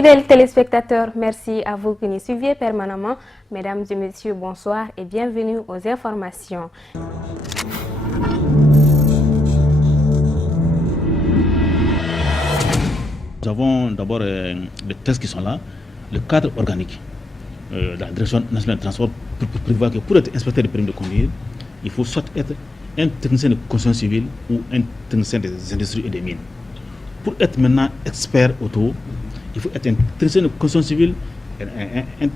Fidèles téléspectateurs, merci à vous qui nous suivez permanemment. Mesdames et messieurs, bonsoir et bienvenue aux informations. Nous avons d'abord les textes qui sont là, le cadre organique. La Direction nationale de transport prévoit que pour être inspecteur de permis de conduire, il faut soit être un technicien de construction civile ou un technicien des industries et des mines. Pour être maintenant expert auto, il faut être un technicien de construction civile, un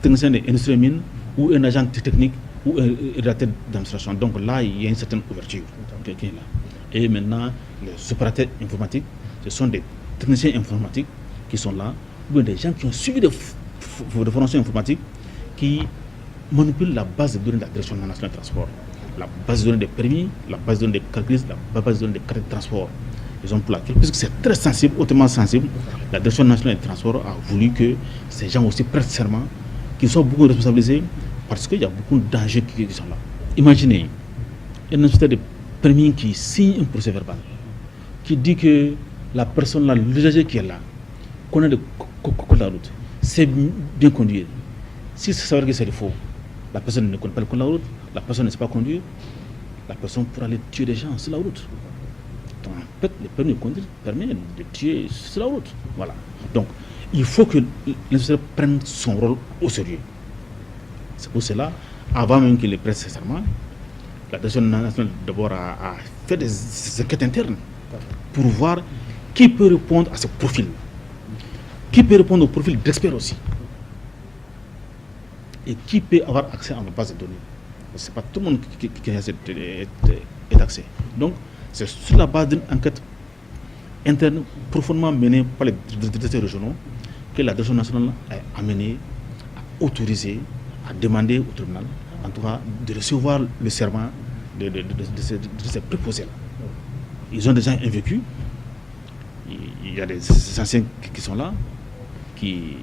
technicien des industries et des mines ou un agent technique ou un rédacteur d'administration. Donc là, il y a une certaine ouverture. Et maintenant, les opérateurs informatiques, ce sont des techniciens informatiques qui sont là, ou des gens qui ont suivi des formations informatiques qui manipulent la base de données de la Direction nationale de transport, la base de données des permis, la base de données des calculistes, la base de données des cartes de transport. Ils ont pour laquelle, puisque c'est très sensible, hautement sensible, la Direction nationale de transport a voulu que ces gens aussi prêtent serment, qu'ils soient beaucoup responsabilisés, parce qu'il y a beaucoup de dangers qui sont là. Imaginez un inspecteur de permis qui signe un procès verbal, qui dit que la personne là, l'usager qui est là, connaît le code de la route, sait bien conduire. Si ça veut dire que c'est faux, la personne ne connaît pas le code de la route, la personne ne sait pas conduire, la personne pourra aller tuer des gens sur la route. Donc, en fait, le permis de conduire permet de tuer sur la route. Voilà. Donc, il faut que l'inspecteur prenne son rôle au sérieux. C'est pour cela, avant même qu'il prête ses serments, la Direction nationale d'abord a fait des enquêtes internes pour voir qui peut répondre à ce profil, qui peut répondre au profil d'expert aussi, et qui peut avoir accès à nos bases de données. Ce n'est pas tout le monde qui a cet accès. Donc, c'est sur la base d'une enquête interne profondément menée par les directeurs régionaux que la Direction nationale a amené, a autorisé, a demandé au tribunal, en tout cas, de recevoir le serment de ces préposés-là. Ils ont déjà invécu. Il y a des anciens qui sont là, qui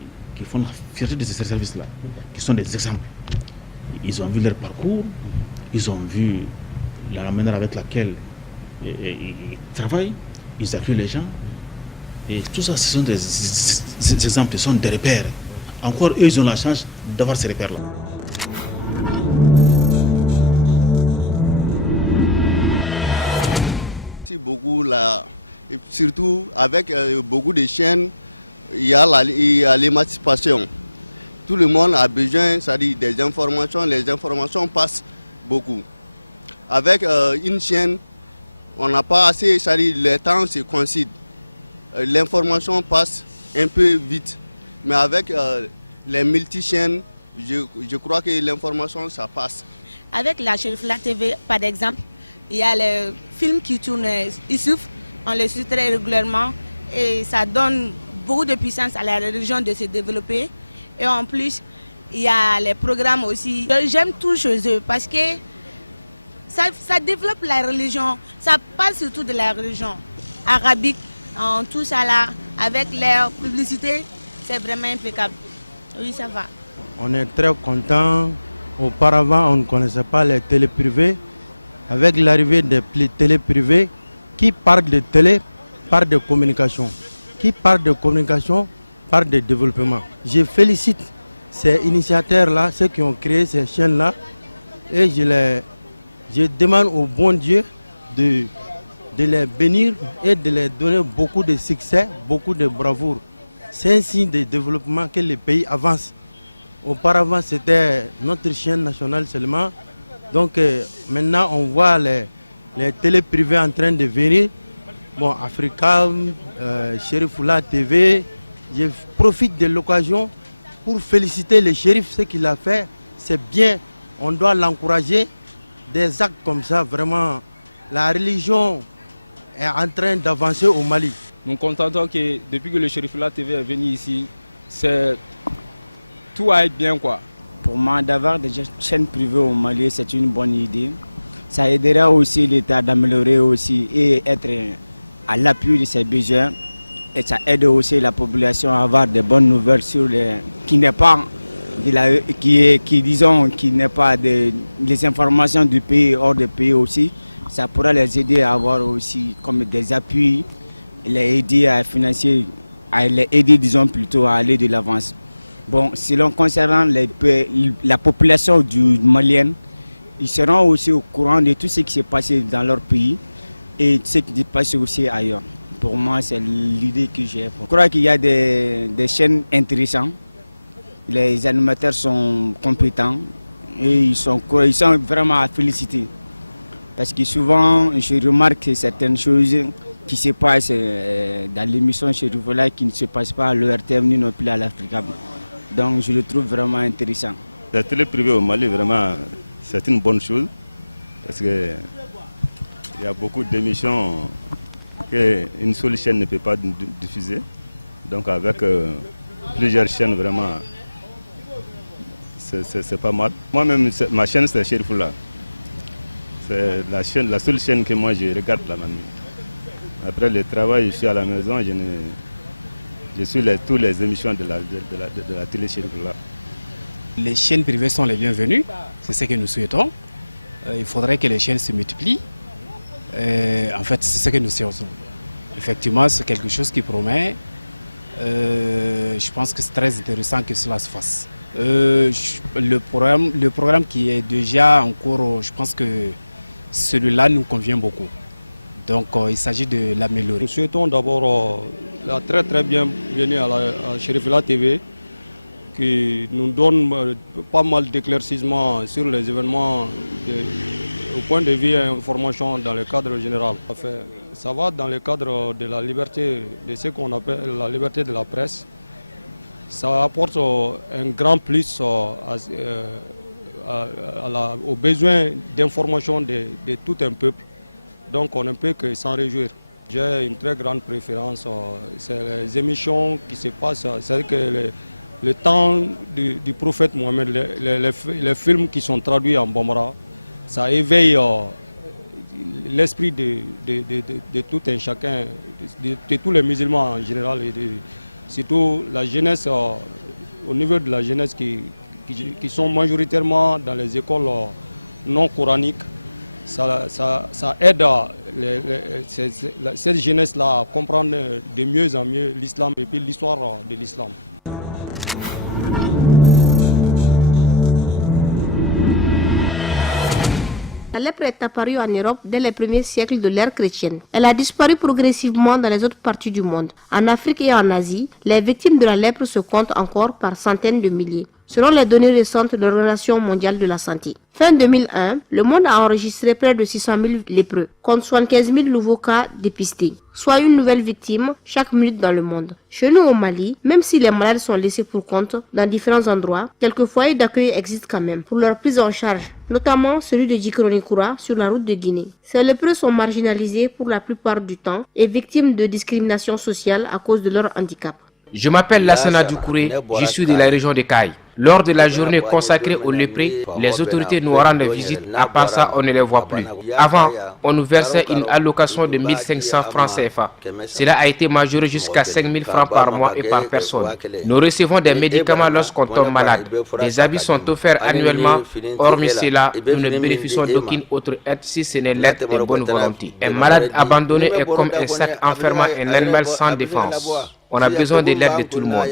font la fierté de ces services-là, qui sont des exemples. Ils ont vu leur parcours, ils ont vu la manière avec laquelle ils travaillent, ils accueillent les gens. Et tout ça, ce sont des exemples, ce sont des repères. Encore eux, ils ont la chance d'avoir ces repères-là. Merci beaucoup là. Et surtout avec beaucoup de chaînes, il y a l'émancipation. Tout le monde a besoin, c'est-à-dire des informations, les informations passent beaucoup. Avec une chaîne, on n'a pas assez, c'est-à-dire le temps se coïncide. L'information passe un peu vite. Mais avec les multi-chaînes, je crois que l'information, ça passe. Avec la Cherifla TV, par exemple, il y a les films qui tournent ici. On les suit très régulièrement et ça donne beaucoup de puissance à la religion de se développer. Et en plus, il y a les programmes aussi. J'aime tout chez eux parce que ça développe la religion. Ça parle surtout de la religion arabique, en tout ça là, avec leur publicité, c'est vraiment impeccable. Oui, ça va. On est très content. Auparavant, on ne connaissait pas les télés privées. Avec l'arrivée des télés privées, qui parle de télé, parle de communication. Qui parle de communication, parle de développement. Je félicite ces initiateurs-là, ceux qui ont créé ces chaînes-là. Et je demande au bon Dieu de les bénir et de les donner beaucoup de succès, beaucoup de bravoure. C'est un signe de développement que le pays avance. Auparavant, c'était notre chaîne nationale seulement. Donc maintenant, on voit les télés privées en train de venir. Bon, Africa, Cherifla TV, je profite de l'occasion pour féliciter le shérif, ce qu'il a fait. C'est bien, on doit l'encourager. Des actes comme ça, vraiment, la religion est en train d'avancer au Mali. Nous constatons que depuis que le Cherifla TV est venu ici, tout a été bien quoi. Pour moi, d'avoir des chaînes privées au Mali, c'est une bonne idée. Ça aidera aussi l'État d'améliorer aussi et être à l'appui de ses besoins. Et ça aide aussi la population à avoir de bonnes nouvelles sur qui n'est pas des informations du pays hors du pays aussi. Ça pourra les aider à avoir aussi comme des appuis, les aider à financer à les aider, disons plutôt, à aller de l'avance. Bon, selon concernant la population du Malien, ils seront aussi au courant de tout ce qui s'est passé dans leur pays et ce qui s'est passé aussi ailleurs. Pour moi, c'est l'idée que j'ai. Je crois qu'il y a des chaînes intéressantes. Les animateurs sont compétents et ils sont vraiment à féliciter. Parce que souvent, je remarque certaines choses qui se passent dans l'émission chez Rivola qui ne se passent pas à l'ORTM ni non plus à l'Africa. Donc je le trouve vraiment intéressant. La télé privée au Mali, vraiment, c'est une bonne chose. Parce qu'il y a beaucoup d'émissions qu'une seule chaîne ne peut pas diffuser. Donc avec plusieurs chaînes, vraiment, c'est pas mal. Moi-même, ma chaîne, c'est Chérifula. C'est la seule chaîne que moi je regarde la nuit. Après le travail, je suis à la maison, je suis toutes les émissions de la télé Chérifula. Les chaînes privées sont les bienvenues, c'est ce que nous souhaitons. Il faudrait que les chaînes se multiplient. En fait, c'est ce que nous souhaitons. Effectivement, c'est quelque chose qui promet. Je pense que c'est très intéressant que cela se fasse. Le programme qui est déjà en cours, je pense que celui-là nous convient beaucoup. Donc il s'agit de l'améliorer. Nous souhaitons d'abord la très bienvenue à Chérifula TV qui nous donne pas mal d'éclaircissements sur les événements au point de vue et information dans le cadre général. Ça va dans le cadre de la liberté, de ce qu'on appelle la liberté de la presse. Ça apporte un grand plus aux besoins d'information de tout un peuple. Donc on ne peut que s'en réjouir. J'ai une très grande préférence, c'est les émissions qui se passent, c'est que le temps du prophète Mohamed, les films qui sont traduits en bambara, ça éveille l'esprit de tout un chacun, de tous les musulmans en général, et surtout la jeunesse, au niveau de la jeunesse qui sont majoritairement dans les écoles non coraniques. Ça aide cette jeunesse-là à comprendre de mieux en mieux l'islam et puis l'histoire de l'islam. La lèpre est apparue en Europe dès les premiers siècles de l'ère chrétienne. Elle a disparu progressivement dans les autres parties du monde. En Afrique et en Asie, les victimes de la lèpre se comptent encore par centaines de milliers, selon les données récentes de l'Organisation mondiale de la santé. Fin 2001, le monde a enregistré près de 600 000 lépreux, contre 75 000 nouveaux cas dépistés, soit une nouvelle victime chaque minute dans le monde. Chez nous au Mali, même si les malades sont laissés pour compte dans différents endroits, quelques foyers d'accueil existent quand même pour leur prise en charge, notamment celui de Djikronikura sur la route de Guinée. Ces lépreux sont marginalisés pour la plupart du temps et victimes de discrimination sociale à cause de leur handicap. Je m'appelle Lassana Doukouré, je suis de la région de Kaï. Lors de la journée consacrée aux lépreux, les autorités nous rendent visite, à part ça, on ne les voit plus. Avant, on nous versait une allocation de 1500 francs CFA. Cela a été majoré jusqu'à 5000 francs par mois et par personne. Nous recevons des médicaments lorsqu'on tombe malade. Des habits sont offerts annuellement. Hormis cela, nous ne bénéficions d'aucune autre aide si ce n'est l'aide de bonne volonté. Un malade abandonné est comme un sac enfermant un animal sans défense. On a besoin de l'aide de tout le monde.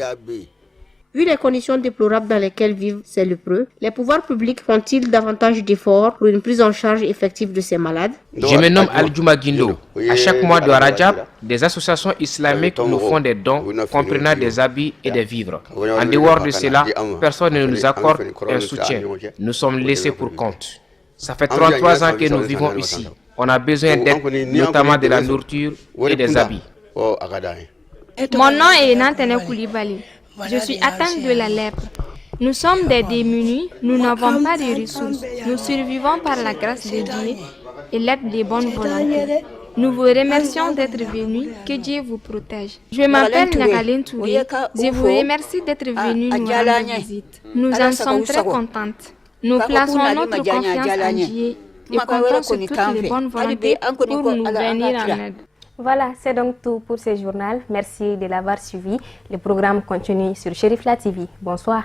Vu les conditions déplorables dans lesquelles vivent ces lépreux, les pouvoirs publics font-ils davantage d'efforts pour une prise en charge effective de ces malades? Je me nomme Al-Juma Guindo. À chaque mois de Rajab, des associations islamiques nous font des dons comprenant des habits et des vivres. En dehors de cela, personne ne nous accorde un soutien. Nous sommes laissés pour compte. Ça fait 33 ans que nous vivons ici. On a besoin d'aide, notamment de la nourriture et des habits. Mon nom est Nantene Koulibaly. Je suis atteinte de la lèpre. Nous sommes des démunis, nous n'avons pas de ressources. Nous survivons par la grâce de Dieu et l'aide des bonnes volontés. Nous vous remercions d'être venus. Que Dieu vous protège. Je m'appelle Nagaline Touré. Je vous remercie d'être venus nous rendre visite. Nous en sommes très contentes. Nous plaçons notre confiance en Dieu et comptons sur toutes les bonnes volontés pour nous venir en aide. Voilà, c'est donc tout pour ce journal. Merci de l'avoir suivi. Le programme continue sur Chérifla TV. Bonsoir.